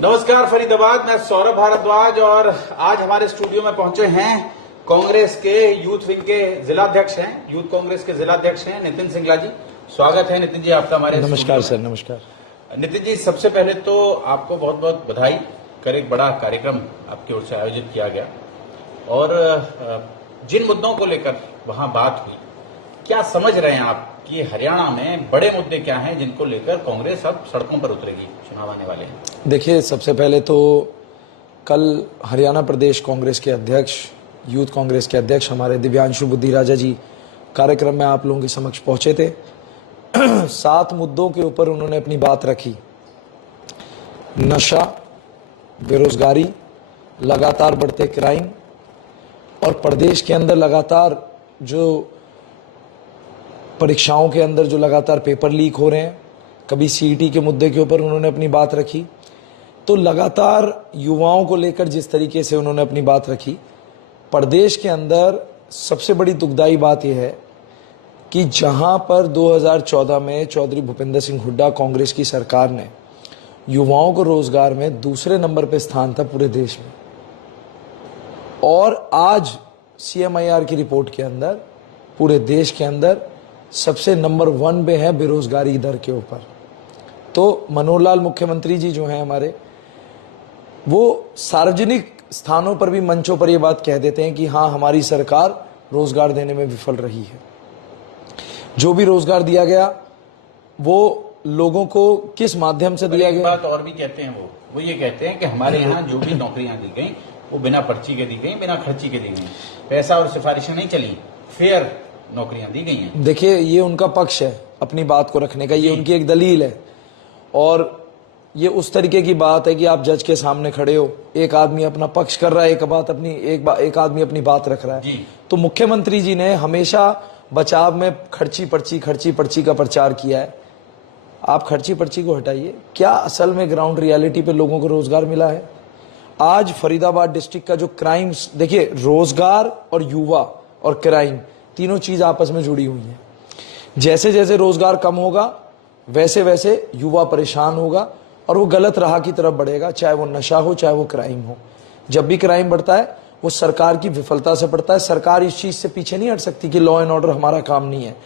नमस्कार फरीदाबाद, मैं सौरभ भारद्वाज और आज हमारे स्टूडियो में पहुंचे हैं कांग्रेस के यूथ विंग के जिलाध्यक्ष हैं, यूथ कांग्रेस के जिलाध्यक्ष हैं नितिन सिंगला जी। स्वागत है नितिन जी आपका हमारे। नमस्कार सर। नमस्कार नितिन जी, सबसे पहले तो आपको बहुत बहुत बधाई। कर एक बड़ा कार्यक्रम आपकी ओर से आयोजित किया गया और जिन मुद्दों को लेकर वहां बात हुई, क्या समझ रहे हैं आप कि हरियाणा में बड़े मुद्दे क्या हैं जिनको लेकर कांग्रेस अब सड़कों पर उतरेगी, चुनाव आने वाले हैं? देखिए, सबसे पहले तो कल हरियाणा प्रदेश कांग्रेस के अध्यक्ष, यूथ कांग्रेस के अध्यक्ष हमारे दिव्यांशु बुद्धिराजा जी कार्यक्रम में आप लोगों के समक्ष पहुंचे थे। 7 मुद्दों के ऊपर उन्होंने अपनी बात रखी। नशा, बेरोजगारी, लगातार बढ़ते क्राइम और प्रदेश के अंदर लगातार जो परीक्षाओं के अंदर जो लगातार पेपर लीक हो रहे हैं, कभी सीईटी के मुद्दे के ऊपर उन्होंने अपनी बात रखी। तो लगातार युवाओं को लेकर जिस तरीके से उन्होंने अपनी बात रखी, प्रदेश के अंदर सबसे बड़ी दुखदाई बात यह है कि जहां पर 2014 में चौधरी भूपेंद्र सिंह हुड्डा कांग्रेस की सरकार ने युवाओं को रोजगार में दूसरे नंबर पे स्थान था पूरे देश में, और आज CMIR की रिपोर्ट के अंदर पूरे देश के अंदर सबसे नंबर 1 पे है बेरोजगारी दर के ऊपर। तो मनोहर लाल मुख्यमंत्री जी जो हैं हमारे, वो सार्वजनिक स्थानों पर भी, मंचों पर ये बात कह देते हैं कि हाँ, हमारी सरकार रोजगार देने में विफल रही है। जो भी रोजगार दिया गया वो लोगों को किस माध्यम से दिया गया? बात और भी कहते हैं, वो ये कहते हैं कि हमारे यहाँ जो भी नौकरियां दी गई वो बिना पर्ची के दी गई, बिना खर्ची के दी गई, पैसा और सिफारिशें नहीं चली, फेयर नौकरियां दी गई हैं। देखिए, ये उनका पक्ष है अपनी बात को रखने का, ये उनकी एक दलील है। और ये उस तरीके की बात है कि आप जज के सामने खड़े हो, एक आदमी अपना पक्ष कर रहा है, एक आदमी अपनी बात रख रहा है। तो मुख्यमंत्री जी ने हमेशा बचाव में खर्ची पर्ची का प्रचार किया है। आप खर्ची पर्ची को हटाइए, क्या असल में ग्राउंड रियलिटी पे लोगों को रोजगार मिला है? आज फरीदाबाद डिस्ट्रिक्ट का जो क्राइम, देखिए, रोजगार और युवा और क्राइम तीनों चीज आपस में जुड़ी हुई हैं। जैसे जैसे रोजगार कम होगा वैसे वैसे युवा परेशान होगा और वो गलत राह की तरफ बढ़ेगा, चाहे वो नशा हो, चाहे वो क्राइम हो। जब भी क्राइम बढ़ता है वो सरकार की विफलता से बढ़ता है। सरकार इस चीज से पीछे नहीं हट सकती कि लॉ एंड ऑर्डर हमारा काम नहीं है।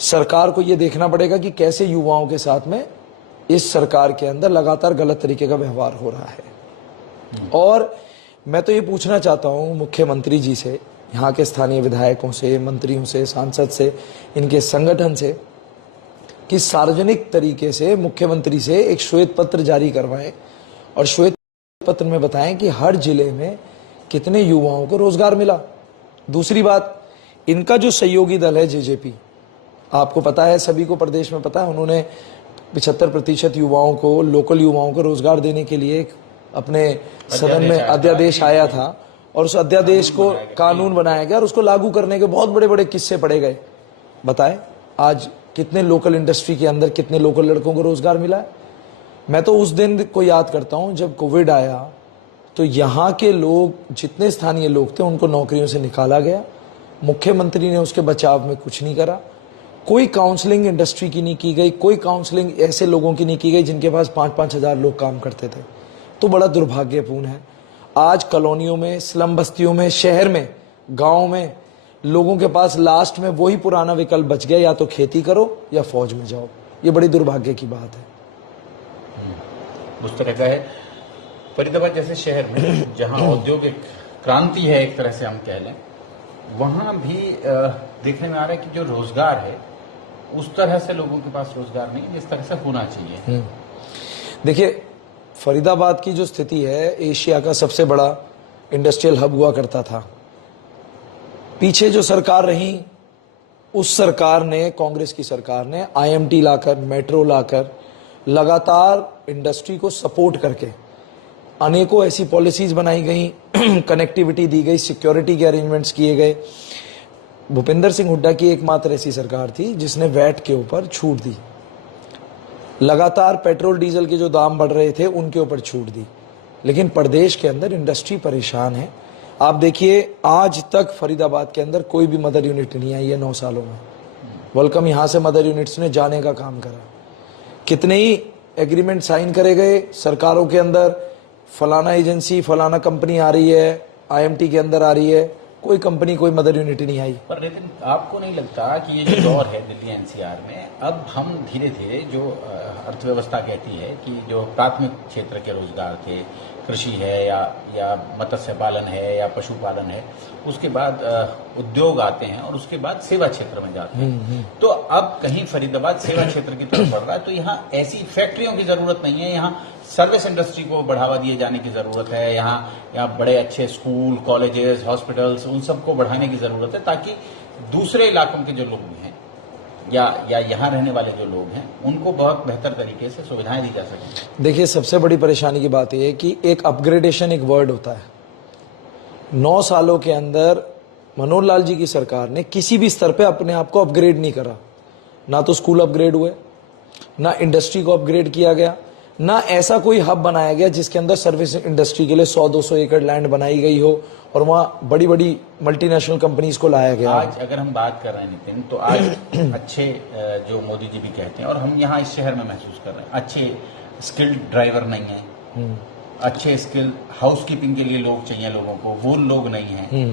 सरकार को ये देखना पड़ेगा कि कैसे युवाओं के साथ में इस सरकार के अंदर लगातार गलत तरीके का व्यवहार हो रहा है। और मैं तो ये पूछना चाहता हूं मुख्यमंत्री जी से, यहाँ के स्थानीय विधायकों से, मंत्रियों से, सांसद से, इनके संगठन से, कि सार्वजनिक तरीके से मुख्यमंत्री से एक श्वेत पत्र जारी करवाएं और श्वेत पत्र में बताएं कि हर जिले में कितने युवाओं को रोजगार मिला। दूसरी बात, इनका जो सहयोगी दल है जेजेपी, आपको पता है, सभी को प्रदेश में पता है, उन्होंने 75% युवाओं को, लोकल युवाओं को रोजगार देने के लिए अपने सदन में अध्यादेश आया था और उस अध्यादेश को कानून बनाया गया और उसको लागू करने के बहुत बड़े बड़े किस्से पड़े गए। बताएं आज कितने लोकल इंडस्ट्री के अंदर कितने लोकल लड़कों को रोजगार मिला है। मैं तो उस दिन को याद करता हूं जब कोविड आया तो यहाँ के लोग, जितने स्थानीय लोग थे, उनको नौकरियों से निकाला गया। मुख्यमंत्री ने उसके बचाव में कुछ नहीं करा। कोई काउंसलिंग इंडस्ट्री की नहीं की गई, कोई काउंसलिंग ऐसे लोगों की नहीं की गई जिनके पास 5-5 हजार लोग काम करते थे। तो बड़ा दुर्भाग्यपूर्ण है। आज कॉलोनियों में, स्लम बस्तियों में, शहर में, गांव में लोगों के पास लास्ट में वही पुराना विकल्प बच गया, या तो खेती करो या फौज में जाओ। ये बड़ी दुर्भाग्य की बात है। उस तरह का है फरीदाबाद जैसे शहर में जहां औद्योगिक क्रांति है, एक तरह से हम कह लें, वहां भी देखने में आ रहा है कि जो रोजगार है उस तरह से लोगों के पास रोजगार नहीं जिस तरह से होना चाहिए। देखिए, फरीदाबाद की जो स्थिति है, एशिया का सबसे बड़ा इंडस्ट्रियल हब हुआ करता था। पीछे जो सरकार रही, उस सरकार ने, कांग्रेस की सरकार ने IMT लाकर, मेट्रो लाकर, लगातार इंडस्ट्री को सपोर्ट करके अनेकों ऐसी पॉलिसीज बनाई गई, कनेक्टिविटी दी गई, सिक्योरिटी के अरेंजमेंट्स किए गए। भूपेंद्र सिंह हुड्डा की एकमात्र ऐसी सरकार थी जिसने वैट के ऊपर छूट दी। लगातार पेट्रोल डीजल के जो दाम बढ़ रहे थे उनके ऊपर छूट दी। लेकिन प्रदेश के अंदर इंडस्ट्री परेशान है। आप देखिए, आज तक फरीदाबाद के अंदर कोई भी मदर यूनिट नहीं आई है 9 सालों में। वेलकम यहाँ से मदर यूनिट्स ने जाने का काम करा। कितने ही एग्रीमेंट साइन करे गए सरकारों के अंदर, फलाना एजेंसी फलाना कंपनी आ रही है, आईएमटी के अंदर आ रही है, कोई कंपनी कोई मदर यूनिटी नहीं आई। पर नितिन, आपको नहीं लगता कि ये जो दौर है दिल्ली एनसीआर में, अब हम धीरे धीरे जो अर्थव्यवस्था कहती है कि जो प्राथमिक क्षेत्र के रोजगार थे, कृषि है या मत्स्य पालन है या पशुपालन है, उसके बाद उद्योग आते हैं और उसके बाद सेवा क्षेत्र में जाते हैं, तो अब कहीं फरीदाबाद सेवा क्षेत्र की तरफ बढ़ रहा है। तो यहाँ ऐसी फैक्ट्रियों की जरूरत नहीं है, यहाँ सर्विस इंडस्ट्री को बढ़ावा दिए जाने की जरूरत है। यहाँ बड़े अच्छे स्कूल, कॉलेजेस, हॉस्पिटल्स, उन सबको बढ़ाने की जरूरत है, ताकि दूसरे इलाकों के जो लोग हैं या यहाँ रहने वाले जो लोग हैं उनको बहुत बेहतर तरीके से सुविधाएं दी जा सकें। देखिए, सबसे बड़ी परेशानी की बात यह है कि एक अपग्रेडेशन एक वर्ड होता है। 9 सालों के अंदर मनोहर लाल जी की सरकार ने किसी भी स्तर पे अपने आप को अपग्रेड नहीं करा। ना तो स्कूल अपग्रेड हुए, ना इंडस्ट्री को अपग्रेड किया गया, ना ऐसा कोई हब बनाया गया जिसके अंदर सर्विस इंडस्ट्री के लिए 100-200 एकड़ लैंड बनाई गई हो और वहां बड़ी बड़ी मल्टीनेशनल कंपनीज को लाया गया। आज अगर हम बात कर रहे हैं नितिन, तो आज अच्छे जो मोदी जी भी कहते हैं और हम यहाँ इस शहर में महसूस कर रहे हैं, अच्छे स्किल्ड ड्राइवर नहीं है, अच्छे स्किल हाउसकीपिंग के लिए लोग चाहिए लोगों को, वो लोग नहीं है।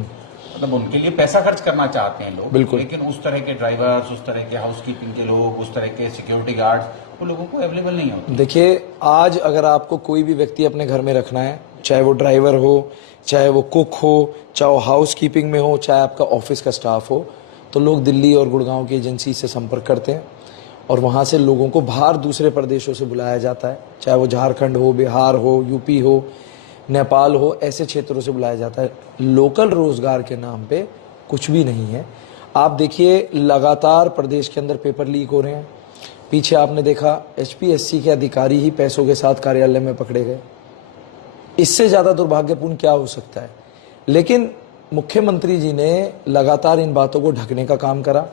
मतलब उनके लिए पैसा खर्च करना चाहते हैं लोग, बिल्कुल, लेकिन उस तरह के ड्राइवर्स, उस तरह के हाउसकीपिंग के लोग, उस तरह के सिक्योरिटी गार्ड्स, वो लोगों को अवेलेबल नहीं होते। देखिए, आज अगर आपको कोई भी व्यक्ति अपने घर में रखना है, चाहे वो ड्राइवर हो, चाहे वो कुक हो, चाहे वो हाउस कीपिंग में हो, चाहे आपका ऑफिस का स्टाफ हो, तो लोग दिल्ली और गुड़गांव की एजेंसी से संपर्क करते हैं और वहां से लोगों को बाहर दूसरे प्रदेशों से बुलाया जाता है, चाहे वो झारखंड हो, बिहार हो, यूपी हो, नेपाल हो, ऐसे क्षेत्रों से बुलाया जाता है। लोकल रोजगार के नाम पे कुछ भी नहीं है। आप देखिए, लगातार प्रदेश के अंदर पेपर लीक हो रहे हैं। पीछे आपने देखा एचपीएससी के अधिकारी ही पैसों के साथ कार्यालय में पकड़े गए। इससे ज्यादा दुर्भाग्यपूर्ण क्या हो सकता है? लेकिन मुख्यमंत्री जी ने लगातार इन बातों को ढकने का काम करा,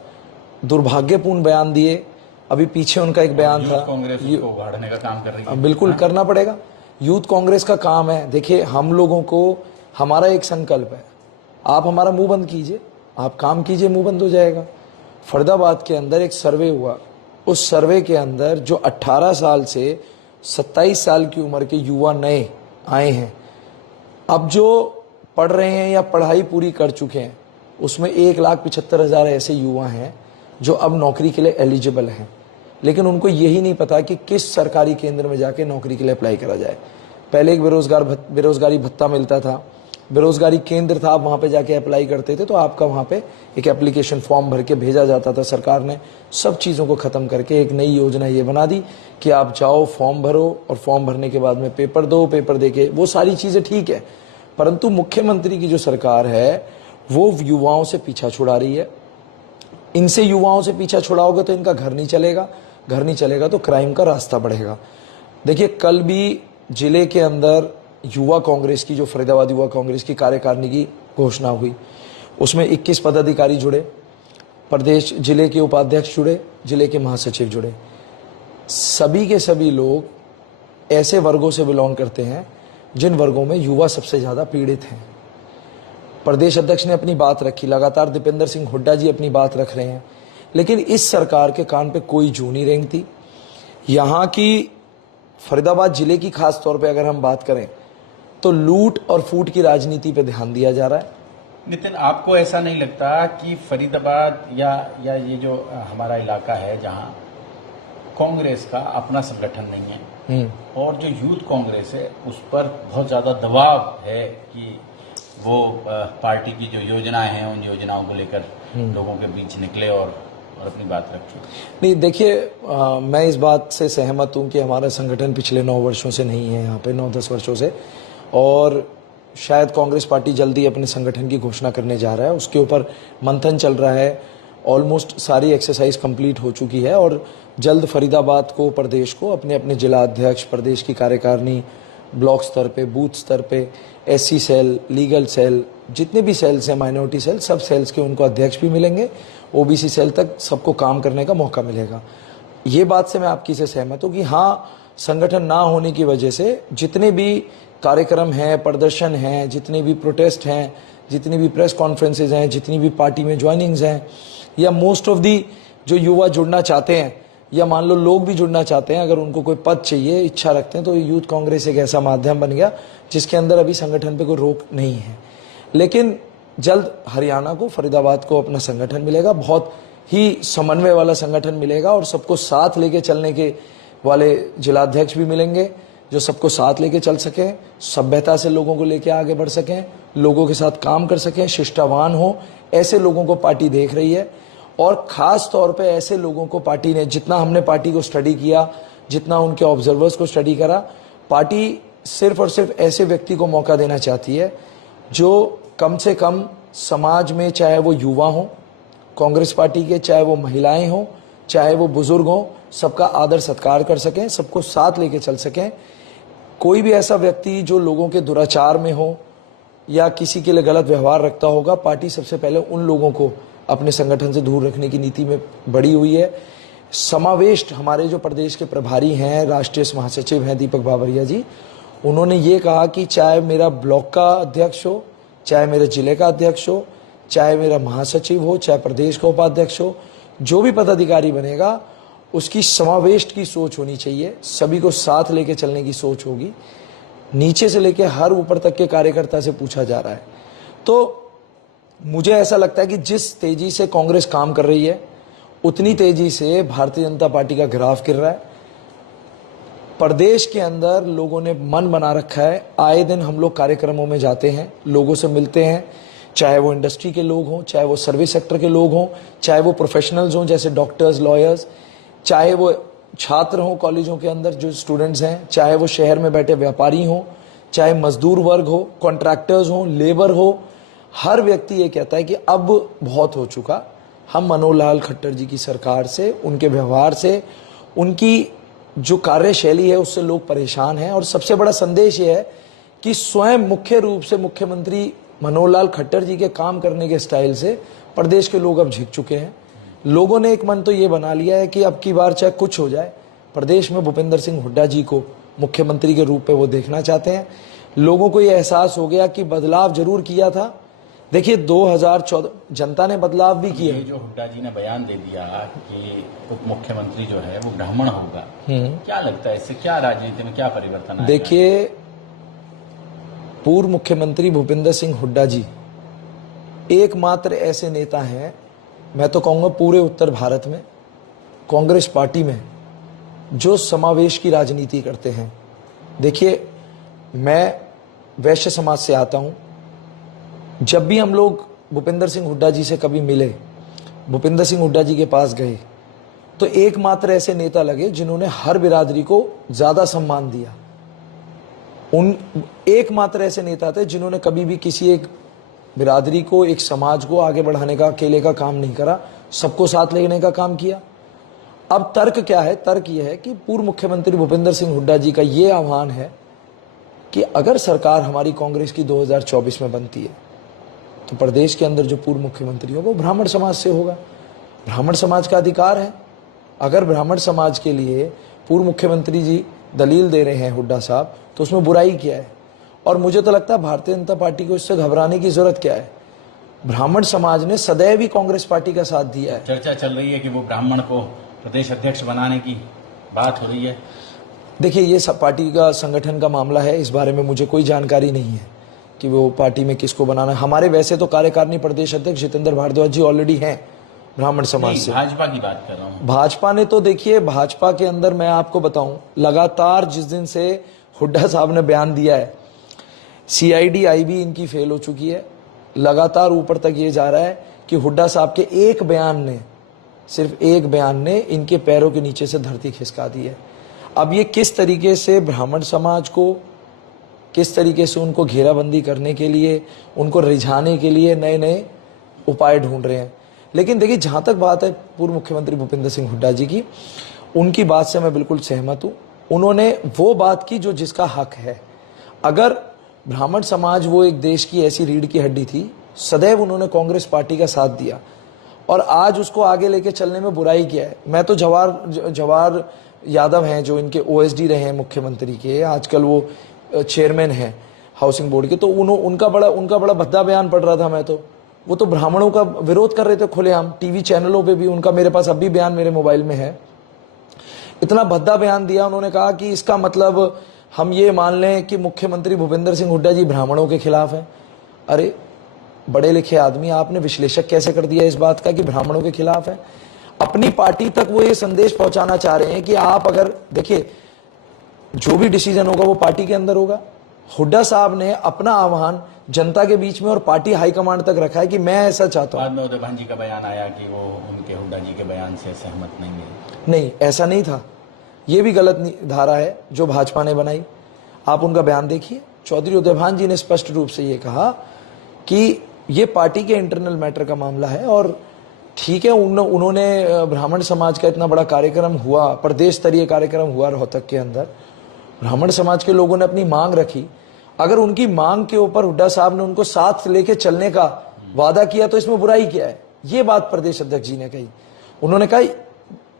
दुर्भाग्यपूर्ण बयान दिए। अभी पीछे उनका एक बयान था, कांग्रेस उसको उगाड़ने का काम कर रही है। बिल्कुल करना पड़ेगा, यूथ कांग्रेस का काम है। देखिए, हम लोगों को हमारा एक संकल्प है, आप हमारा मुंह बंद कीजिए, आप काम कीजिए, मुंह बंद हो जाएगा। फरीदाबाद के अंदर एक सर्वे हुआ, उस सर्वे के अंदर जो 18 साल से 27 साल की उम्र के युवा नए आए हैं, अब जो पढ़ रहे हैं या पढ़ाई पूरी कर चुके हैं, उसमें 1,75,000 ऐसे युवा हैं जो अब नौकरी के लिए एलिजिबल हैं, लेकिन उनको यही नहीं पता कि किस सरकारी केंद्र में जाके नौकरी के लिए अप्लाई करा जाए। पहले एक बेरोजगारी भत्ता मिलता था, बेरोजगारी केंद्र था, आप वहां पे जाके अप्लाई करते थे तो आपका वहां पे एक एप्लीकेशन फॉर्म भर के भेजा जाता था। सरकार ने सब चीज़ों को ख़त्म करके एक नई योजना ये बना दी कि आप जाओ, फॉर्म भरो और फॉर्म भरने के बाद में पेपर दो, पेपर देके, वो सारी चीज़ें ठीक है, परंतु मुख्यमंत्री की जो सरकार है वो युवाओं से पीछा छुड़ा रही है। इनसे युवाओं से पीछा छुड़ाओगे तो इनका घर नहीं चलेगा, घर नहीं चलेगा तो क्राइम का रास्ता बढ़ेगा। देखिए, कल भी जिले के अंदर युवा कांग्रेस की, जो फरीदाबाद युवा कांग्रेस की कार्यकारिणी की घोषणा हुई, उसमें 21 पदाधिकारी जुड़े, प्रदेश जिले के उपाध्यक्ष जुड़े, जिले के महासचिव जुड़े। सभी के सभी लोग ऐसे वर्गों से बिलोंग करते हैं जिन वर्गों में युवा सबसे ज्यादा पीड़ित हैं। प्रदेश अध्यक्ष ने अपनी बात रखी, लगातार दीपेंद्र सिंह हुड्डा जी अपनी बात रख रहे हैं, लेकिन इस सरकार के कान पे कोई जू नहीं रेंगती। यहाँ की फरीदाबाद जिले की खास तौर पे अगर हम बात करें तो लूट और फूट की राजनीति पे ध्यान दिया जा रहा है। नितिन, आपको ऐसा नहीं लगता कि फरीदाबाद या ये जो हमारा इलाका है जहां कांग्रेस का अपना संगठन नहीं है और जो यूथ कांग्रेस है उस पर बहुत ज्यादा दबाव है कि वो पार्टी की जो योजनाएं हैं उन योजनाओं को लेकर लोगों के बीच निकले और अपनी बात रखें? नहीं, देखिए, मैं इस बात से सहमत हूं कि हमारा संगठन पिछले 9 वर्षों से नहीं है यहाँ पे, 9-10 वर्षों से, और शायद कांग्रेस पार्टी जल्दी अपने संगठन की घोषणा करने जा रहा है। उसके ऊपर मंथन चल रहा है, ऑलमोस्ट सारी एक्सरसाइज कंप्लीट हो चुकी है और जल्द फरीदाबाद को, प्रदेश को अपने अपने जिला अध्यक्ष, प्रदेश की कार्यकारिणी, ब्लॉक स्तर पे, बूथ स्तर पे, एससी सेल, लीगल सेल, जितने भी सेल्स हैं, माइनॉरिटी सेल, सब सेल्स के उनको अध्यक्ष भी मिलेंगे, ओबीसी सेल तक सबको काम करने का मौका मिलेगा। ये बात से मैं आपकी से सहमत हूँ कि हाँ, संगठन ना होने की वजह से जितने भी कार्यक्रम हैं, प्रदर्शन हैं, जितने भी प्रोटेस्ट हैं, जितनी भी प्रेस कॉन्फ्रेंसेज हैं, जितनी भी पार्टी में ज्वाइनिंग्स हैं, या मोस्ट ऑफ दी जो युवा जुड़ना चाहते हैं या मान लो लोग भी जुड़ना चाहते हैं, अगर उनको कोई पद चाहिए, इच्छा रखते हैं, तो यूथ कांग्रेस एक ऐसा माध्यम बन गया जिसके अंदर अभी संगठन पे कोई रोक नहीं है। लेकिन जल्द हरियाणा को, फरीदाबाद को अपना संगठन मिलेगा, बहुत ही समन्वय वाला संगठन मिलेगा और सबको साथ लेके चलने के वाले जिलाध्यक्ष भी मिलेंगे जो सबको साथ लेके चल सकें, सभ्यता से लोगों को लेके आगे बढ़ सकें, लोगों के साथ काम कर सकें, शिष्टावान हो, ऐसे लोगों को पार्टी देख रही है। और खास तौर पे ऐसे लोगों को पार्टी ने, जितना हमने पार्टी को स्टडी किया, जितना उनके ऑब्जर्वर्स को स्टडी करा, पार्टी सिर्फ और सिर्फ ऐसे व्यक्ति को मौका देना चाहती है जो कम से कम समाज में, चाहे वो युवा हो कांग्रेस पार्टी के, चाहे वो महिलाएं हों, चाहे वो बुजुर्ग हों, सबका आदर सत्कार कर सकें, सबको साथ लेके चल सकें। कोई भी ऐसा व्यक्ति जो लोगों के दुराचार में हो या किसी के लिए गलत व्यवहार रखता होगा, पार्टी सबसे पहले उन लोगों को अपने संगठन से दूर रखने की नीति में बढ़ी हुई है। समावेश हमारे जो प्रदेश के प्रभारी हैं, राष्ट्रीय महासचिव हैं दीपक बाबरिया जी, उन्होंने ये कहा कि चाहे मेरा ब्लॉक का अध्यक्ष हो, चाहे मेरे जिले का अध्यक्ष हो, चाहे मेरा महासचिव हो, चाहे प्रदेश का उपाध्यक्ष हो, जो भी पदाधिकारी बनेगा उसकी समावेश की सोच होनी चाहिए, सभी को साथ लेके चलने की सोच होगी। नीचे से लेके हर ऊपर तक के कार्यकर्ता से पूछा जा रहा है। तो मुझे ऐसा लगता है कि जिस तेजी से कांग्रेस काम कर रही है, उतनी तेजी से भारतीय जनता पार्टी का ग्राफ गिर रहा है। प्रदेश के अंदर लोगों ने मन बना रखा है, आए दिन हम लोग कार्यक्रमों में जाते हैं, लोगों से मिलते हैं, चाहे वो इंडस्ट्री के लोग हों, चाहे वो सर्विस सेक्टर के लोग हों, चाहे वो प्रोफेशनल्स हों जैसे डॉक्टर्स, लॉयर्स, चाहे वो छात्र हों कॉलेजों के अंदर जो स्टूडेंट्स हैं, चाहे वो शहर में बैठे व्यापारी हों, चाहे मजदूर वर्ग हो, कॉन्ट्रैक्टर्स हों, लेबर हो, हर व्यक्ति ये कहता है कि अब बहुत हो चुका। हम मनोहर लाल खट्टर जी की सरकार से, उनके व्यवहार से, उनकी जो कार्यशैली है उससे लोग परेशान हैं। और सबसे बड़ा संदेश ये है कि स्वयं मुख्य रूप से मुख्यमंत्री मनोहर लाल खट्टर जी के काम करने के स्टाइल से प्रदेश के लोग अब झिक चुके हैं। लोगों ने एक मन तो ये बना लिया है कि अब की बार चाहे कुछ हो जाए, प्रदेश में भूपेंद्र सिंह हुड्डा जी को मुख्यमंत्री के रूप में वो देखना चाहते हैं। लोगों को ये एहसास हो गया कि बदलाव जरूर किया था। देखिए 2014 जनता ने बदलाव भी किया। ये जो हुड्डा जी ने बयान दे दिया कि उप मुख्यमंत्री जो है वो ब्राह्मण होगा, क्या लगता है इससे क्या राजनीति में क्या परिवर्तन आएगा? देखिए, पूर्व मुख्यमंत्री भूपेंद्र सिंह हुड्डा जी एकमात्र ऐसे नेता हैं, मैं तो कहूंगा पूरे उत्तर भारत में, कांग्रेस पार्टी में, जो समावेश की राजनीति करते हैं। देखिए, मैं वैश्य समाज से आता हूं। जब भी हम लोग भूपेंद्र सिंह हुड्डा जी से कभी मिले, भूपेंद्र सिंह हुड्डा जी के पास गए, तो एकमात्र ऐसे नेता लगे जिन्होंने हर बिरादरी को ज्यादा सम्मान दिया। उन एकमात्र ऐसे नेता थे जिन्होंने कभी भी किसी एक बिरादरी को, एक समाज को आगे बढ़ाने का अकेले का काम नहीं करा, सबको साथ लेने का काम किया। अब तर्क क्या है? तर्क यह है कि पूर्व मुख्यमंत्री भूपेंद्र सिंह हुड्डा जी का ये आह्वान है कि अगर सरकार हमारी कांग्रेस की 2024 में बनती है तो प्रदेश के अंदर जो पूर्व मुख्यमंत्री होगा वो ब्राह्मण समाज से होगा। ब्राह्मण समाज का अधिकार है। अगर ब्राह्मण समाज के लिए पूर्व मुख्यमंत्री जी दलील दे रहे हैं हुड्डा साहब, तो उसमें बुराई क्या है? और मुझे तो लगता है भारतीय जनता पार्टी को इससे घबराने की जरूरत क्या है? ब्राह्मण समाज ने सदैव ही कांग्रेस पार्टी का साथ दिया है। चर्चा चल रही है कि वो ब्राह्मण को प्रदेश अध्यक्ष बनाने की बात हो रही है। देखिए, ये सब पार्टी का, संगठन का मामला है, इस बारे में मुझे कोई जानकारी नहीं है कि वो पार्टी में किसको बनाना है। हमारे वैसे तो कार्यकारिणी प्रदेश अध्यक्ष जितेंद्र भारद्वाज जी ऑलरेडी हैं ब्राह्मण समाज से। भाजपा की बात कर रहा हूँ। भाजपा ने तो देखिए, भाजपा के अंदर मैं आपको बताऊं, लगातार जिस दिन से हुड्डा साहब ने बयान दिया है, CID IB इनकी फेल हो चुकी है। लगातार ऊपर तक ये जा रहा है कि हुड्डा साहब के एक बयान ने, सिर्फ एक बयान ने इनके पैरों के नीचे से धरती खिसका दी है। अब ये किस तरीके से ब्राह्मण समाज को, किस तरीके से उनको घेराबंदी करने के लिए, उनको रिझाने के लिए नए नए उपाय ढूंढ रहे हैं। लेकिन देखिए, जहां तक बात है पूर्व मुख्यमंत्री भूपेंद्र सिंह हुड्डा जी की, उनकी बात से मैं बिल्कुल सहमत हूं। उन्होंने वो बात की जो जिसका हक है। अगर ब्राह्मण समाज वो एक देश की ऐसी रीढ़ की हड्डी थी, सदैव उन्होंने कांग्रेस पार्टी का साथ दिया, और आज उसको आगे लेके चलने में बुराई क्या है? मैं तो जवाहर यादव हैं जो इनके OSD रहे हैं मुख्यमंत्री के, आजकल वो चेयरमैन हैं हाउसिंग बोर्ड के, तो उनका बड़ा भद्दा बयान पढ़ रहा था मैं तो। वो तो ब्राह्मणों का विरोध कर रहे थे खुलेआम, टीवी चैनलों पे भी उनका, मेरे पास अब भी बयान मेरे मोबाइल में है इतना भद्दा बयान दिया। उन्होंने कहा कि इसका मतलब हम ये मान लें कि मुख्यमंत्री भूपेंद्र सिंह हुड्डा जी ब्राह्मणों के खिलाफ हैं। अरे बड़े लिखे आदमी, आपने विश्लेषक कैसे कर दिया इस बात का कि ब्राह्मणों के खिलाफ है? अपनी पार्टी तक वो ये संदेश पहुंचाना चाह रहे हैं कि आप अगर देखिए, जो भी डिसीजन होगा वो पार्टी के अंदर होगा। हुड्डा साहब ने अपना आह्वान जनता के बीच में और पार्टी हाईकमांड तक रखा है कि मैं ऐसा चाहता हूं। बाद में उदय भान जी का बयान आया कि वो उनके हुड्डा जी के बयान से सहमत नहीं है। नहीं, ऐसा नहीं था। ये भी गलत धारा है जो भाजपा ने बनाई। आप उनका बयान देखिए। चौधरी उदय भान जी ने स्पष्ट रूप से ये कहा कि ये पार्टी के इंटरनल मैटर का मामला है और ठीक है, उन्होंने ब्राह्मण समाज का इतना बड़ा कार्यक्रम हुआ, प्रदेश स्तरीय कार्यक्रम हुआ रोहतक के अंदर, ब्राह्मण समाज के लोगों ने अपनी मांग रखी। अगर उनकी मांग के ऊपर हुड्डा साहब ने उनको साथ लेके चलने का वादा किया तो इसमें बुराई क्या है? ये बात प्रदेश अध्यक्ष जी ने कही। उन्होंने कहा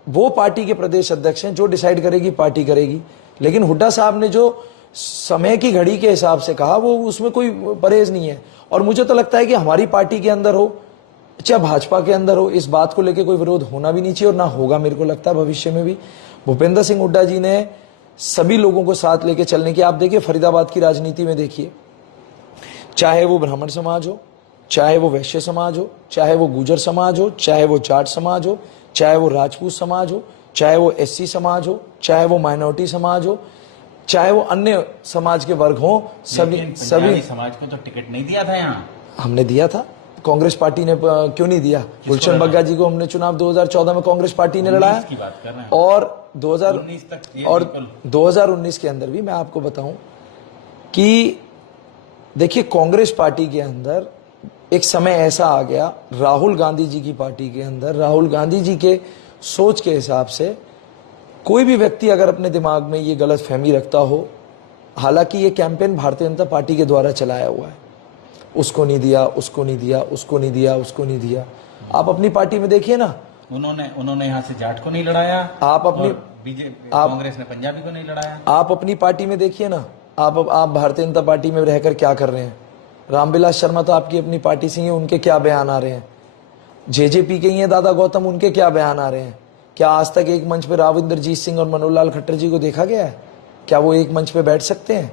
वो पार्टी के प्रदेश अध्यक्ष हैं, जो डिसाइड करेगी पार्टी करेगी, लेकिन हुड्डा साहब ने जो समय की घड़ी के हिसाब से कहा वो उसमें कोई परहेज नहीं है। और मुझे तो लगता है कि हमारी पार्टी के अंदर हो चाहे भाजपा के अंदर हो, इस बात को लेकर कोई विरोध होना भी नहीं चाहिए और ना होगा, मेरे को लगता है भविष्य में भी। भूपेंद्र सिंह हुड्डा जी ने सभी लोगों को साथ लेके चलने की, आप देखिए फरीदाबाद की राजनीति में देखिए, चाहे वो ब्राह्मण समाज हो, चाहे वो वैश्य समाज हो, चाहे वो गुर्जर समाज हो, चाहे वो जाट समाज हो, चाहे वो राजपूत समाज हो, चाहे वो एससी समाज हो, चाहे वो माइनॉरिटी समाज हो, चाहे वो अन्य समाज के वर्ग हो, सभी समाज को तो टिकट नहीं दिया था यहाँ। हमने दिया था। कांग्रेस पार्टी ने क्यों नहीं दिया? गुलशन बग्गा जी को हमने चुनाव 2014 में कांग्रेस पार्टी ने लड़ाया की बात कर रहे हैं। और 2019 के अंदर भी मैं आपको बताऊं कि देखिए, कांग्रेस पार्टी के अंदर एक समय ऐसा आ गया, राहुल गांधी जी की पार्टी के अंदर, राहुल गांधी जी के सोच के हिसाब से कोई भी व्यक्ति अगर अपने दिमाग में ये गलत फहमी रखता हो, हालांकि ये कैंपेन भारतीय जनता पार्टी के द्वारा चलाया हुआ है, उसको नहीं दिया, उसको नहीं दिया, उसको नहीं दिया, उसको नहीं दिया। आप अपनी पार्टी में देखिए ना, उन्होंने यहाँ से जाट को नहीं लड़ाया, आप अपनी बीजेपी कांग्रेस ने पंजाबी को नहीं लड़ाया। आप अपनी पार्टी में देखिए ना, आप भारतीय जनता पार्टी में रहकर क्या कर रहे हैं? रामविलास शर्मा तो आपकी अपनी पार्टी से ही है, उनके क्या बयान आ रहे हैं? जेजेपी के ही हैं दादा गौतम, उनके क्या बयान आ रहे हैं? क्या आज तक एक मंच पे राव इंद्रजीत सिंह और मनोहर लाल खट्टर जी को देखा गया है? क्या वो एक मंच पे बैठ सकते हैं?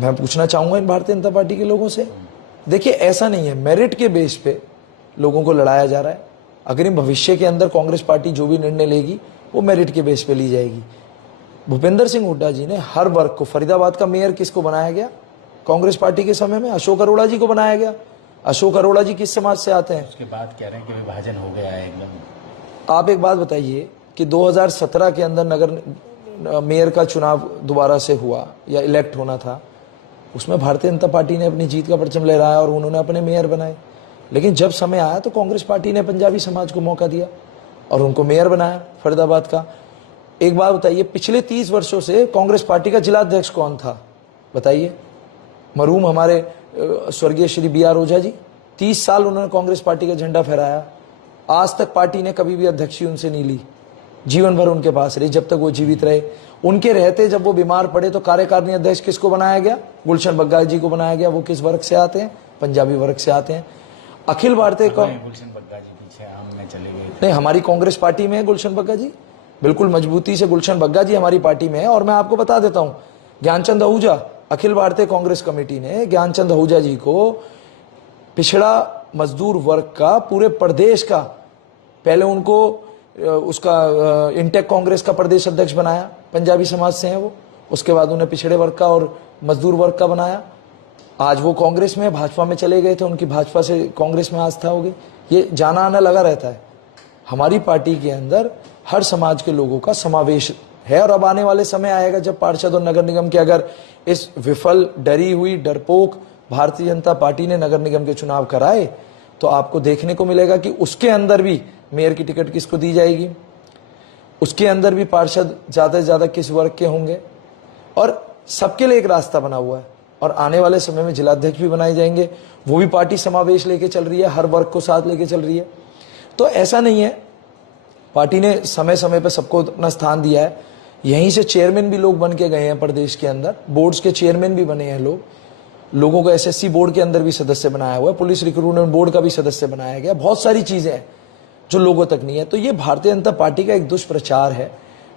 मैं पूछना चाहूंगा इन भारतीय जनता पार्टी के लोगों से। देखिए, ऐसा नहीं है, मेरिट के बेस पे लोगों को लड़ाया जा रहा है। अग्रिम भविष्य के अंदर कांग्रेस पार्टी जो भी निर्णय लेगी वो मेरिट के बेस पे ली जाएगी। भूपेंद्र सिंह हुड्डा जी ने हर वर्ग को, फरीदाबाद का मेयर किसको बनाया गया? कांग्रेस पार्टी के समय में अशोक अरोड़ा जी को बनाया गया। अशोक अरोड़ा जी किस समाज से आते हैं? उसके बाद कह रहे हैं कि विभाजन हो गया है एकदम। आप एक बात बताइए कि 2017 के अंदर नगर मेयर का चुनाव दोबारा से हुआ या इलेक्ट होना था, उसमें भारतीय जनता पार्टी ने अपनी जीत का परचम लहराया और उन्होंने अपने मेयर बनाए। लेकिन जब समय आया तो कांग्रेस पार्टी ने पंजाबी समाज को मौका दिया और उनको मेयर बनाया फरीदाबाद का। एक बात बताइए, पिछले 30 वर्षों से कांग्रेस पार्टी का जिलाध्यक्ष कौन था? बताइए। मरहूम हमारे स्वर्गीय श्री BR ओझा जी, 30 साल उन्होंने कांग्रेस पार्टी का झंडा फहराया। आज तक पार्टी ने कभी भी अध्यक्षी उनसे नहीं ली, जीवन भर उनके पास रही जब तक वो जीवित रहे। उनके रहते जब वो बीमार पड़े तो कार्यकारिणी अध्यक्ष किसको बनाया गया? गुलशन बग्गा जी को बनाया गया। वो किस वर्ग से आते हैं? पंजाबी वर्ग से आते हैं। अखिल भारतीय गुलशन बग्गा जी पीछे हमने चले गए नहीं, हमारी कांग्रेस पार्टी में है गुलशन बग्गा जी, बिल्कुल मजबूती से गुलशन बग्गा जी हमारी पार्टी में है। और मैं आपको बता देता हूं, ज्ञानचंद आहूजा, अखिल भारतीय कांग्रेस कमेटी ने ज्ञानचंद आहूजा जी को पिछड़ा मजदूर वर्ग का पूरे प्रदेश का, पहले उनको उसका इंटेक कांग्रेस का प्रदेश अध्यक्ष बनाया, पंजाबी समाज से हैं वो। उसके बाद उन्हें पिछड़े वर्ग का और मजदूर वर्ग का बनाया। आज वो कांग्रेस में, भाजपा में चले गए थे, उनकी भाजपा से कांग्रेस में आस्था हो गई। ये जाना आना लगा रहता है। हमारी पार्टी के अंदर हर समाज के लोगों का समावेश है और अब आने वाले समय आएगा जब पार्षद और नगर निगम के अगर इस विफल, डरी हुई, डरपोक भारतीय जनता पार्टी ने नगर निगम के चुनाव कराए तो आपको देखने को मिलेगा कि उसके अंदर भी मेयर की टिकट किसको दी जाएगी, उसके अंदर भी पार्षद ज्यादा से ज्यादा किस वर्ग के होंगे, और सबके लिए एक रास्ता बना हुआ है। और आने वाले समय में जिलाध्यक्ष भी बनाए जाएंगे, वो भी पार्टी समावेश लेके चल रही है, हर वर्ग को साथ लेके चल रही है। तो ऐसा नहीं है, पार्टी ने समय समय पर सबको अपना स्थान दिया है। यहीं से चेयरमैन भी लोग बन के गए हैं प्रदेश के अंदर, बोर्ड्स के चेयरमैन भी बने हैं लोगों को SSC बोर्ड के अंदर भी सदस्य बनाया हुआ है, पुलिस रिक्रूटमेंट बोर्ड का भी सदस्य बनाया गया। बहुत सारी चीजें हैं जो लोगों तक नहीं है। तो ये भारतीय जनता पार्टी का एक दुष्प्रचार है।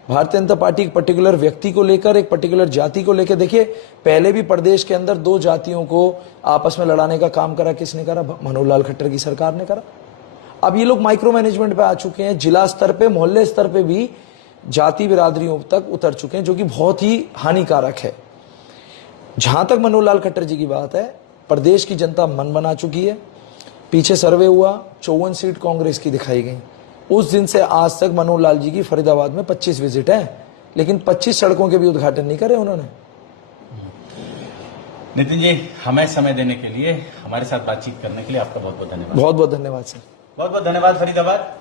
भारतीय जनता पार्टी एक पर्टिकुलर व्यक्ति को लेकर, एक पर्टिकुलर जाति को लेकर, देखिए पहले भी प्रदेश के अंदर दो जातियों को आपस में लड़ाने का काम करा, किसने करा? मनोहर लाल खट्टर की सरकार ने करा। अब ये लोग माइक्रो मैनेजमेंट पे आ चुके हैं, जिला स्तर पे, मोहल्ले स्तर पे भी जाति बिरादरियों तक उतर चुके हैं, जो कि बहुत ही हानिकारक है। जहां तक मनोहर लाल खट्टर जी की बात है, प्रदेश की जनता मन बना चुकी है। पीछे सर्वे हुआ, 54 सीट कांग्रेस की दिखाई गई। उस दिन से आज तक मनोहर लाल जी की फरीदाबाद में 25 विजिट है, लेकिन 25 सड़कों के भी उद्घाटन नहीं करे उन्होंने। नितिन जी, हमें समय देने के लिए, हमारे साथ बातचीत करने के लिए आपका बहुत बहुत धन्यवाद। बहुत बहुत धन्यवाद सर। बहुत बहुत धन्यवाद फरीदाबाद।